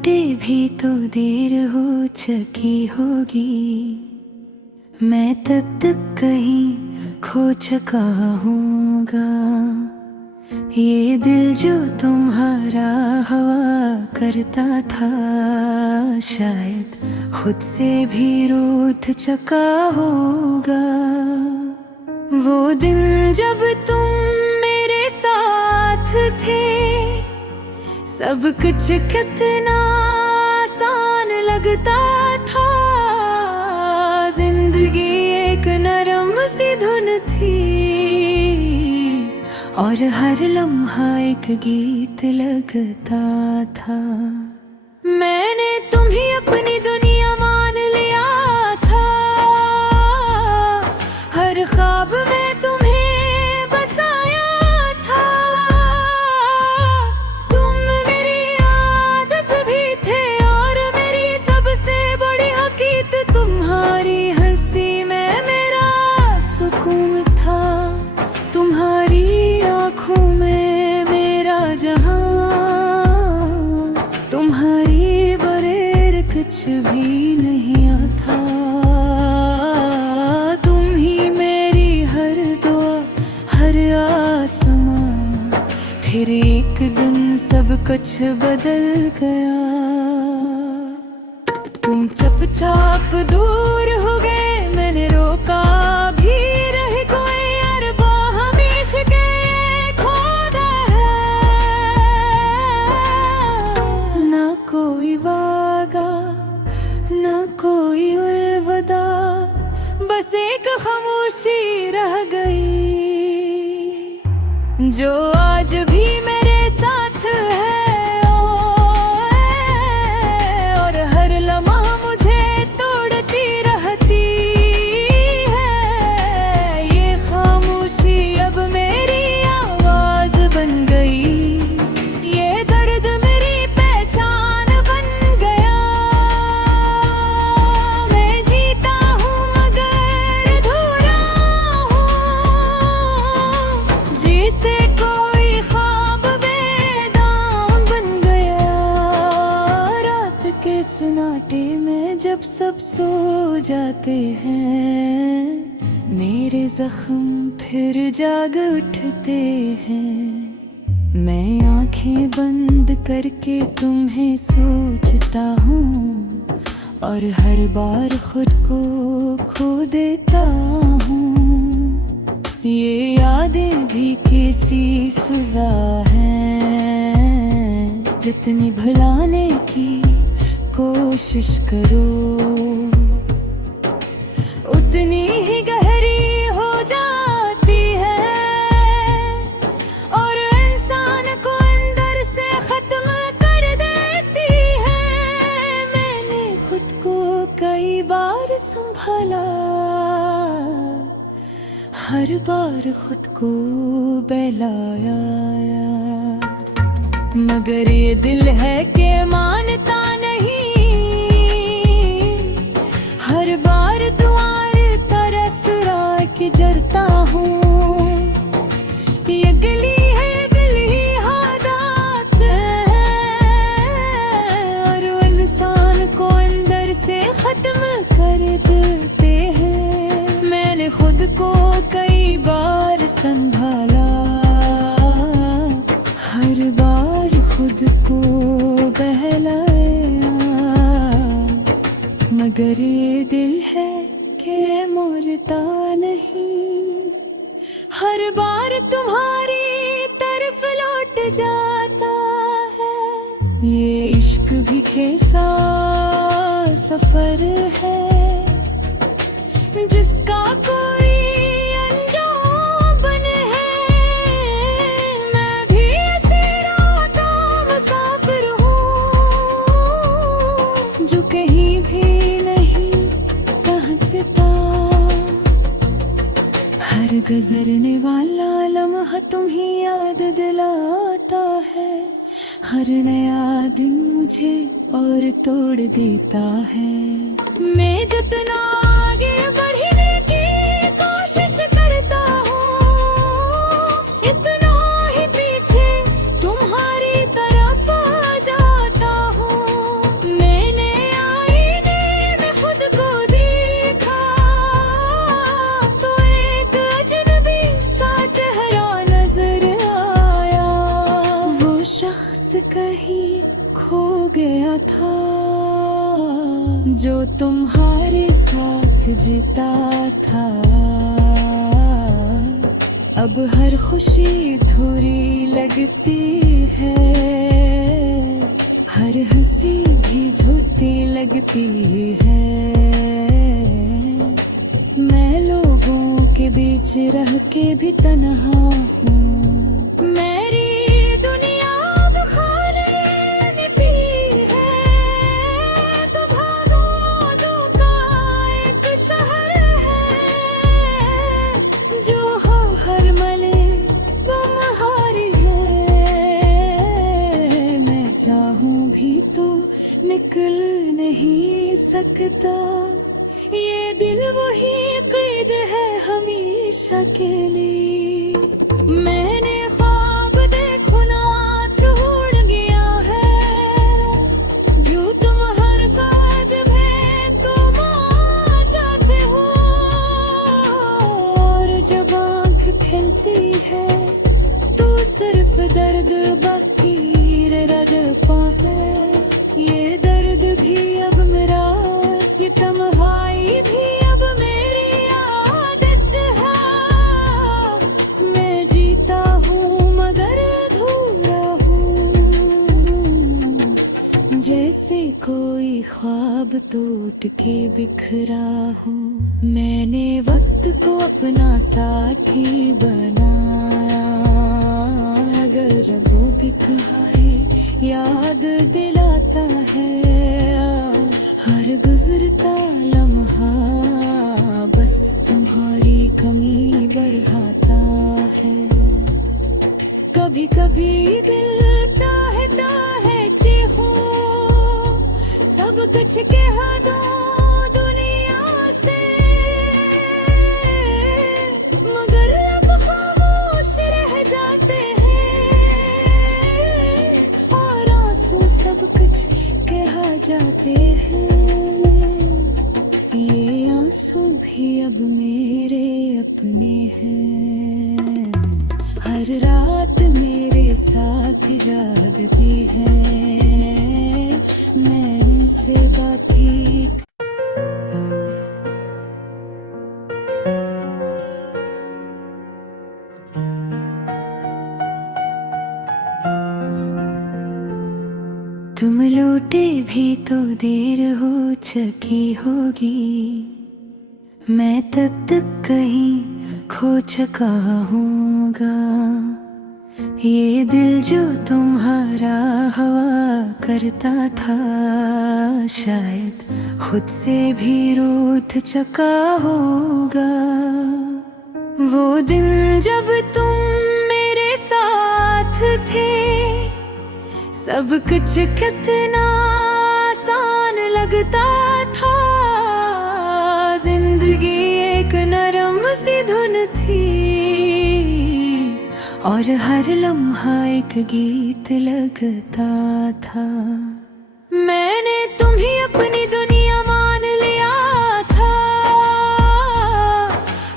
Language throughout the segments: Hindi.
लौटे भी तो देर हो चुकी होगी। मैं तब तक कहीं खो चुका हूँगा। ये दिल जो तुम्हारा हवा करता था, शायद खुद से भी रूठ चुका होगा। वो दिन जब तुम मेरे साथ थे, सब कुछ कितना आसान लगता था। जिंदगी एक नरम सी धुन थी और हर लम्हा एक गीत लगता था। मैंने तुम्हें अपनी दुनिया मान लिया था, हर ख्वाब में तुम्हें बसाया था। तुम मेरी आदत भी थे और मेरी सबसे बड़ी हकीकत। तुम्हारी हंसी में मेरा सुकून था, तुम्हारी आँखों में मेरा जहां। तुम्हारी बगैर कुछ भी नहीं था। तुम ही मेरी हर दुआ, हर आसमां। फिर एक दिन सब कुछ बदल गया। तुम चुपचाप दूर हो गए, मैंने रोका भी रहे कोई अरबा हमेशा के खोदा है। ना कोई वादा, ना कोई अलविदा, बस एक खामोशी रह गई जो आज भी मेरे साथ है। और हर लम्हा मुझे तोड़ती रहती है। ये खामोशी अब मेरी आवाज बन गई, ये दर्द मेरी पहचान बन गया। मैं जीता हूँ मगर अधूरा हूँ, जिसे कोई ख्वाब बेदाम बन गया। रात के सन्नाटे में जब सब सो जाते हैं, मेरे जख्म फिर जाग उठते हैं। मैं आंखें बंद करके तुम्हें सोचता हूँ और हर बार खुद को खो देता हूँ। ये यादें भी किसी सुजा हैं, जितनी भुलाने की कोशिश करो उतनी ही गहरी हो जाती है। और इंसान को अंदर से खत्म कर देती है। मैंने खुद को कई बार संभाला, हर बार खुद को बहलाया, मगर ये दिल है कि मानता नहीं। हर बार तुम्हारी तरफ राह जरता हूँ। ये गली है, दिल ही हालात है और इंसान को अंदर से खत्म कर देते हैं। मैंने खुद को कई बार संभाला, हर बार खुद को बहलाया, मगर ये दिल है कि मुर्दा नहीं। हर बार तुम्हारी तरफ लौट जाता है। ये इश्क भी कैसा सफर है, जिसका कोई अंजाम है। मैं भी ऐसे राता मुसाफिर हूँ, जो कहीं भी नहीं पहुँचता। हर गुजरने वाला लम्हा तुम्हें याद दिलाता है। हर नया दिन मुझे और तोड़ देता है। मैं जितना आगे बढ़ने की कोशिश करता हूँ, इतना ही पीछे तुम्हारी तरफ आ जाता हूँ। जो तुम्हारे साथ जीता था। अब हर खुशी अधूरी लगती है, हर हंसी भी झूठी लगती है। मैं लोगों के बीच रह के भी तन्हा हूँ। मेरी दुनिया अब खाली निकली है, तो भागो का एक शहर है, जो हो हर मले बमहारी है। मैं चाहूँ भी तो निकल नहीं सकता, ये दिल वही कैद है हमेशा के लिए। मैंने ख्वाब देखो ना छोड़ गया है, जो तुम हर साज में तुम आ जाते हो। और जब आँख खिलती है तो सिर्फ दर्द बाकी रह पाता है। ये दर्द भी अब मेरा, ये तन्हाई भी अब मेरी आदत है। मैं जीता हूँ मगर अधूरा हूँ, जैसे कोई ख्वाब टूट के बिखरा हूँ। मैंने वक्त को अपना साथी बनाया, अगर वो भी तुम्हारी याद दिलाता है। हर गुजरता लम्हा बस तुम्हारी कमी बढ़ाता है। कभी कभी दिल चाहता है चीखूं, सब कुछ कह दूं दुनिया से, मगर अब खामोश रह जाते हैं, और आंसू सब कुछ कहा जाते हैं। ये आंसू भी अब मेरे अपने हैं, हर रात मेरे साथ जागती है। मैं उनसे बातचीत तुम लौटे भी तो देर हो चुकी होगी, मैं तब तक कहीं खो चुका होऊंगा। ये दिल जो तुम्हारा हवा करता था, शायद खुद से भी रूठ चुका होगा। वो दिन जब तुम मेरे साथ थे, सब कुछ कितना आसान लगता था। जिंदगी एक नरम सी धुन थी, और हर लम्हा एक गीत लगता था। मैंने तुम्ही अपनी दुनिया मान लिया था,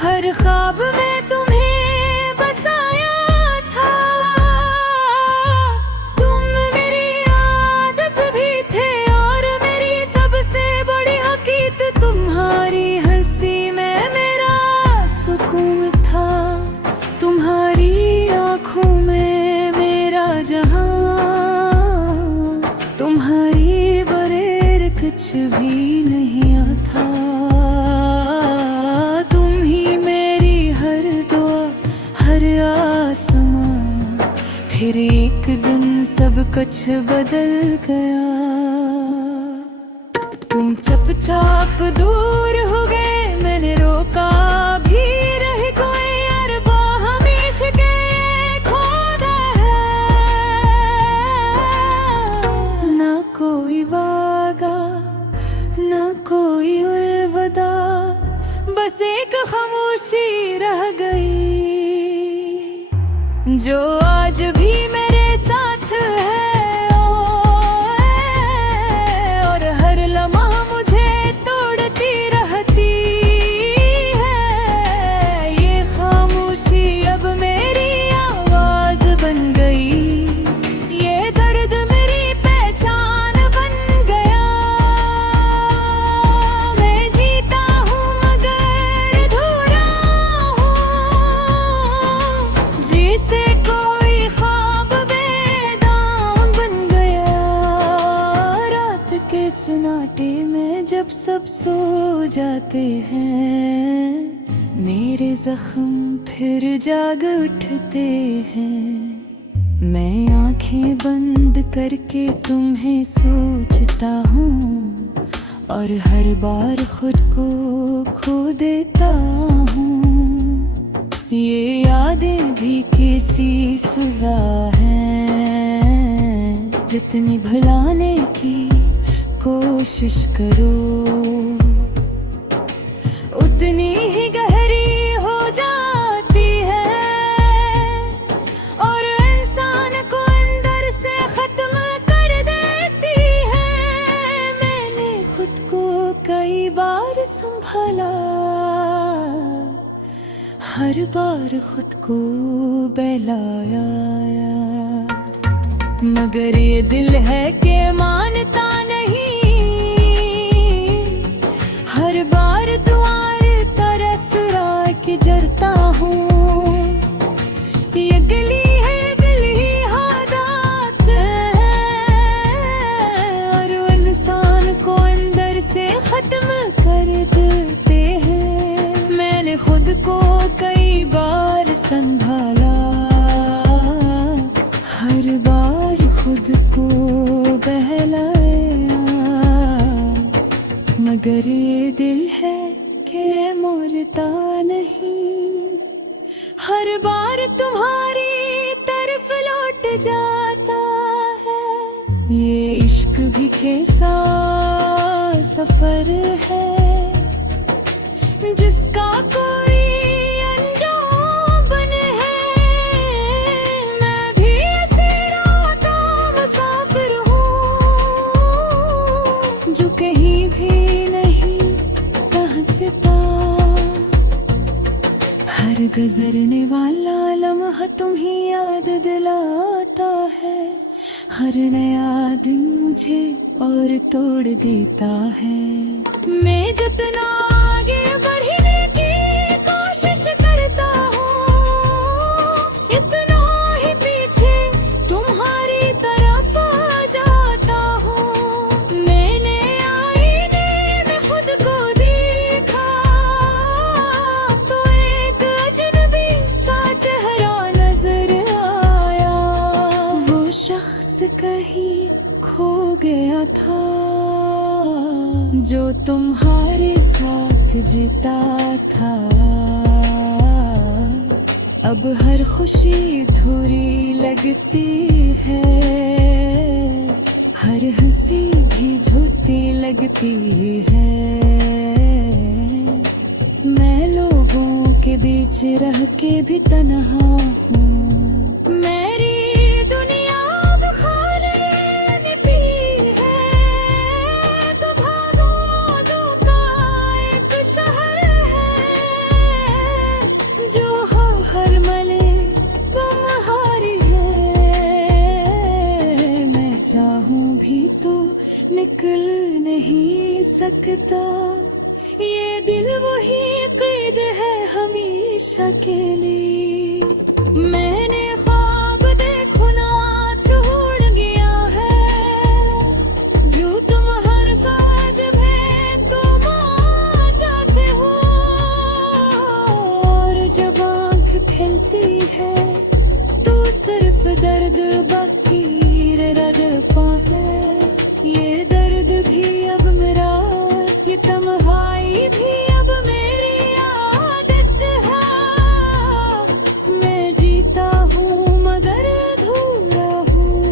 हर ख्वाब में तुम्हें बसाया था। तुम मेरी आदत भी थे, और मेरी सबसे बड़ी हकीकत तुम्हारी हंसी में मेरा सुकून था। तुम्हारी आँखों में मेरा जहां, तुम्हारी बगैर कुछ भी नहीं था। तुम ही मेरी हर दुआ, हर आसमां, फिर एक दिन सब कुछ बदल गया। तुम चुपचाप दूर हो गए, मैंने रोका भी रही कोई अरबा हमेशा के खोदा है। ना कोई वादा, ना कोई अलविदा, बस एक खामोशी रह गई, जो आज भी मेरे साथ है। और हर लम्हा मुझे तोड़ती रहती है। ये खामोशी अब मेरी आवाज बन गई, ये दर्द मेरी पहचान बन गया। सो जाते हैं, मेरे जख्म फिर जाग उठते हैं। मैं आंखें बंद करके तुम्हें सोचता हूँ और हर बार खुद को खो देता हूँ। ये यादें भी किसी सजा हैं, जितनी भुलाने की कोशिश करो उतनी ही गहरी हो जाती है, और इंसान को अंदर से खत्म कर देती है। मैंने खुद को कई बार संभाला, हर बार खुद को बहलाया, मगर ये दिल है कि मानता नहीं। हर बार तुम्हारी तरफ राह जरता हूँ। ये गली है दिल ही हालात है, और इंसान को अंदर से खत्म कर देते हैं। मैंने खुद को कई बार संभाला, हर बार खुद को बहलाया, मगर ये दिल है कि मरता नहीं। हर बार तुम्हारी तरफ लौट जाता है। ये इश्क भी कैसा सफर है, जिसका कोई जो कहीं भी नहीं पहुंचता। हर गुजरने वाला लम्हा तुम्हें याद दिलाता है। हर नया दिन मुझे और तोड़ देता है। मैं जितना आगे बढ़ने की कोशिश करता हूँ, इतना ही पीछे तुम्हारी तरफ आ जाता हूँ। मैंने आईने में खुद को देखा, तो एक अजनबी सा चेहरा नजर आया। वो शख्स कहीं खो गया था, जो तुम्हारे साथ जीता था। अब हर खुशी अधूरी लगती है, हर हंसी भी झूठी लगती है। मैं लोगों के बीच रह के भी तन्हा हूँ। मेरी दुनिया अब खाली निपी है, तो भागो का एक शहर है, जो हर मले बमहारी है। मैं चाहूं भी तो निकल नहीं सकता। ये दिल वही कैद है हमेशा के लिए। मैंने ख्वाब देखो ना छोड़ गया है, जो तुम हर साज भेद तुम आ जाते हो। और जब आँख खिलती है तो सिर्फ दर्द बाकी रह जाता है। ये दर्द भी अब मेरा, ये तन्हाई भी अब मेरी आदत है। मैं जीता हूँ मगर अधूरा हूँ,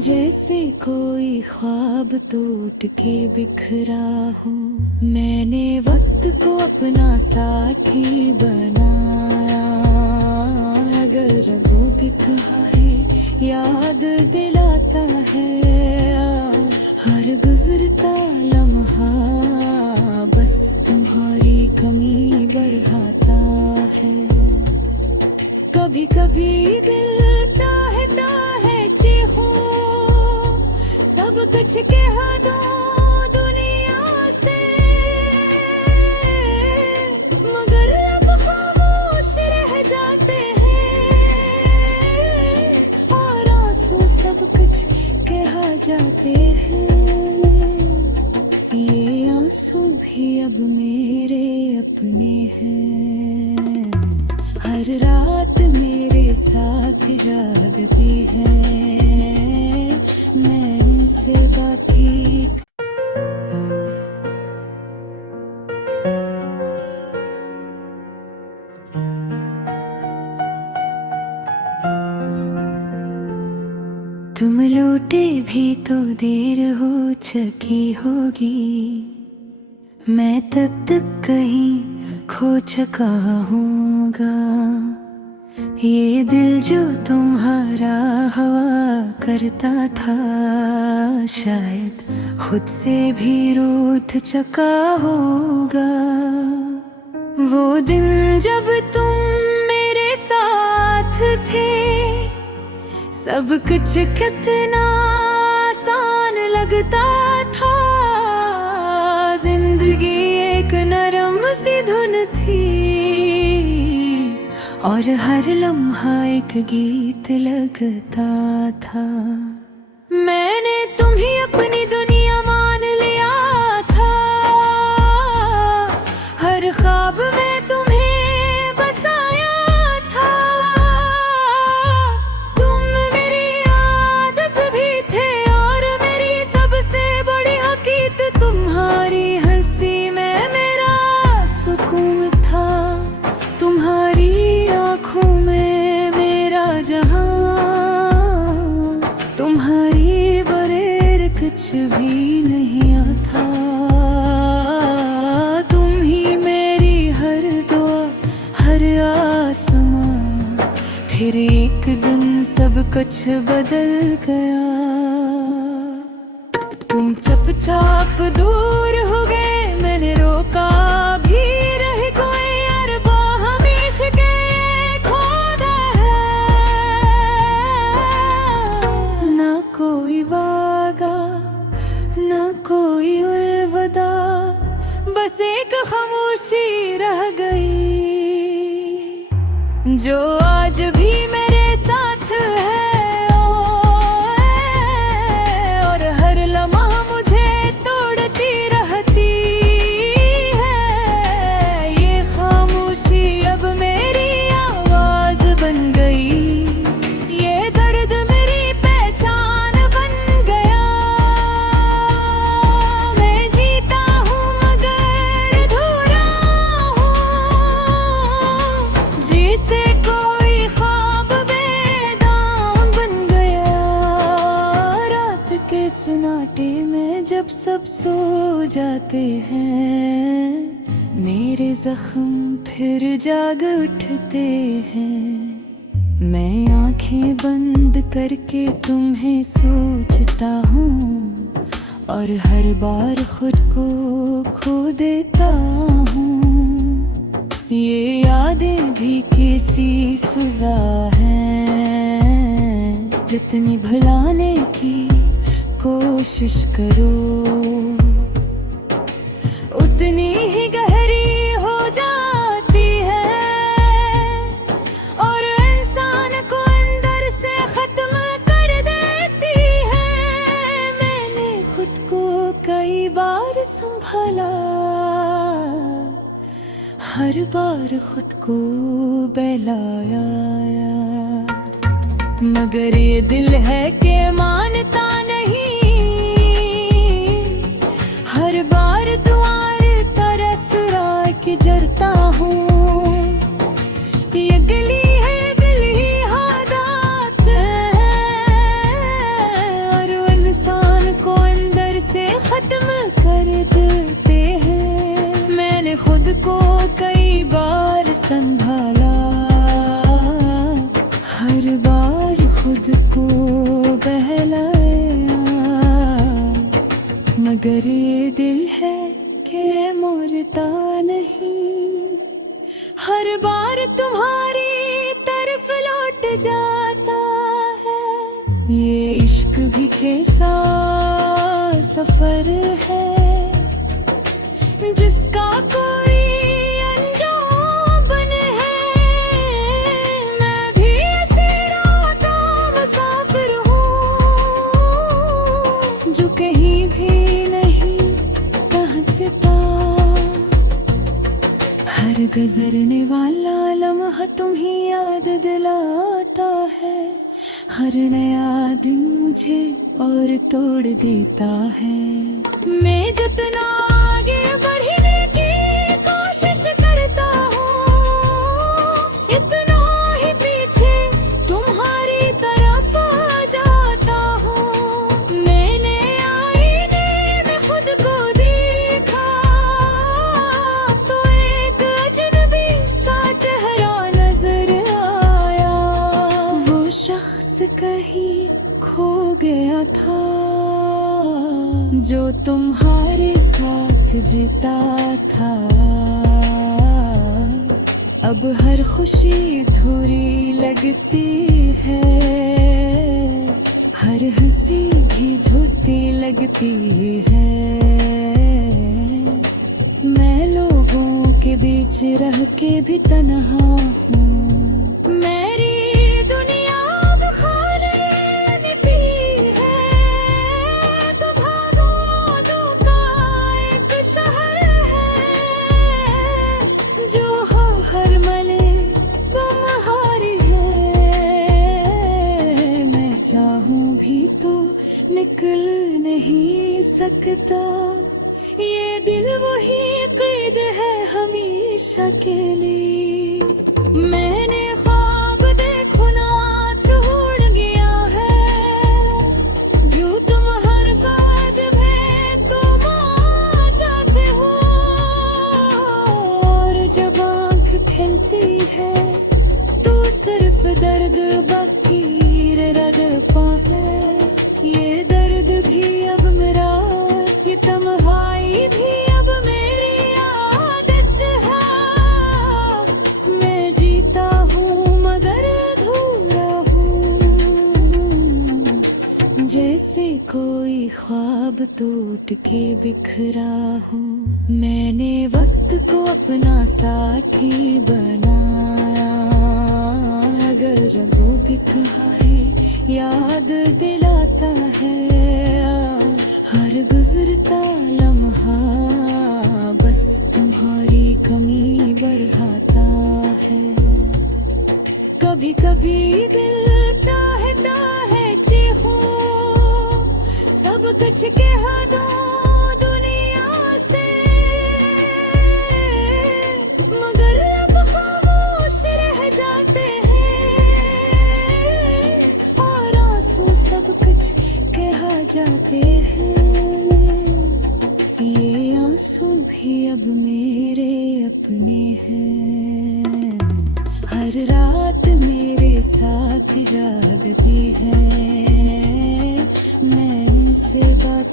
जैसे कोई ख्वाब टूट के बिखरा हूँ। मैंने वक्त को अपना साथी बनाया, अगर वो भी तुम्हारी याद दिलाता है। हर गुजरता लम्हा बस तुम्हारी कमी बढ़ाता है। कभी कभी दिल चाहता है चीखूं, सब कुछ कह दूं दुनिया से, मगर अब खामोश रह जाते हैं, और आंसू सब कुछ कहा जाते हैं। भी अब मेरे अपने हैं। हर रात मेरे साथ जागती है, मैं उनसे बाकी तुम लौटे भी तो देर हो चुकी होगी, मैं तब तक कहीं खो चुका होगा। ये दिल जो तुम्हारा हवा करता था, शायद खुद से भी रूठ चुका होगा। वो दिन जब तुम मेरे साथ थे, सब कुछ कितना आसान लगता था। जिंदगी एक नरम सी धुन थी, और हर लम्हा एक गीत लगता था। मैंने तुम्हें अपनी दुनिया मान लिया था, हर ख्वाब में तुम्हें बसाया था। तुम मेरी आदत भी थे, और मेरी सबसे बड़ी हकीकत तुम्हारी हंसी में मेरा सुकून था। तुम्हारी आँखों में मेरा जहां, तुम्हारी बगैर कुछ भी नहीं था। तुम ही मेरी हर दुआ, हर आसमां। फिर एक दिन सब कुछ बदल गया, तुम चुपचाप दूर हो गए। मैंने रोका भी रही कोई अरबा हमेशा के खोदा है। ना कोई वादा, ना कोई अलविदा, बस एक खामोशी रह गई, जो आज भी मेरे साथ है। और हर लम्हा मुझे तोड़ती रहती है। ये खामोशी अब मेरी आवाज बन गई, ये दर्द मेरी पहचान बन गया। मैं जीता हूँ मगर अधूरा हूँ, जिसे कोई ख्वाब बेदाम बन गया। रात के सन्नाटे में जब सब सो जाते हैं, मेरे जख्म फिर जाग उठते हैं। मैं आंखें बंद करके तुम्हें सोचता हूँ, और हर बार खुद को खो देता हूँ। ये यादें भी कैसी सजा हैं, जितनी भुलाने की कोशिश करो, उतनी ही गहरी हो जाती है। और इंसान को अंदर से खत्म कर देती है। मैंने खुद को कई बार संभाला, हर बार खुद को बहलाया, मगर ये दिल है कि मानता नहीं। हर बार तुम्हारी तरफ आके जरता हूँ। ये गली है, दिल ही आदत है, और इंसान को अंदर से खत्म कर देते हैं। मैंने खुद को कई बार संभाला, हर बार खुद को बहलाया, मगर ये दिल है कि मरता नहीं। हर बार तुम्हारी तरफ लौट जाता है। ये इश्क भी कैसा सफर है, जिसका कोई अंजाम बने है। मैं भी ऐसी रातों मुसाफिर हूँ, जो कहीं भी नहीं पहुँचता। गुजरने वाला लम्हा तुम्हें याद दिलाता है। हर नया दिन मुझे और तोड़ देता है। मैं जितना आगे बढ़ने की कोशिश करता हूँ, इतना ही पीछे तुम्हारी तरफ आ जाता हूँ। मैंने आईने में खुद को देखा तो एक अजनबी सा चेहरा नजर आया। वो शख्स कहीं खो गया था जो तुम्हारे साथ जीता था। अब हर खुशी अधूरी लगती है, हर हंसी भी झूठी लगती है। मैं लोगों के बीच रह के भी तन्हा हूँ। मेरी दुनिया अब खाली निकली है, तो भागो का एक शहर है जो हो हर मले बमहारी है। मैं चाहूं भी तो निकल नहीं सकता, ये दिल वही कैद है हमेशा के लिए। मैंने ख्वाब देखो ना छोड़ गया है, जो तुम हर साज भेद तुम आ जाते हो। और जब आँख खिलती है तो सिर्फ दर्द बाकी रह जाता है। ये दर्द भी अब मेरा, ये तन्हाई भी अब मेरी आदत है। मैं जीता हूँ मगर अधूरा हूँ, जैसे कोई ख्वाब टूट के बिखरा हूँ। मैंने वक्त को अपना साथी बनाया, अगर वो भी तुम्हारी याद दिलाता है। हर गुजरता लम्हा बस तुम्हारी कमी बढ़ाता है। कभी कभी दिल चाहता है चीखूं, सब कुछ कह दो दुनिया से, मगर अब खामोश रह जाते हैं और आंसू सब कुछ कहा जाते हैं। ये आंसू भी अब मेरे अपने हैं, हर रात मेरे साथ जागती है। मैं इनसे बात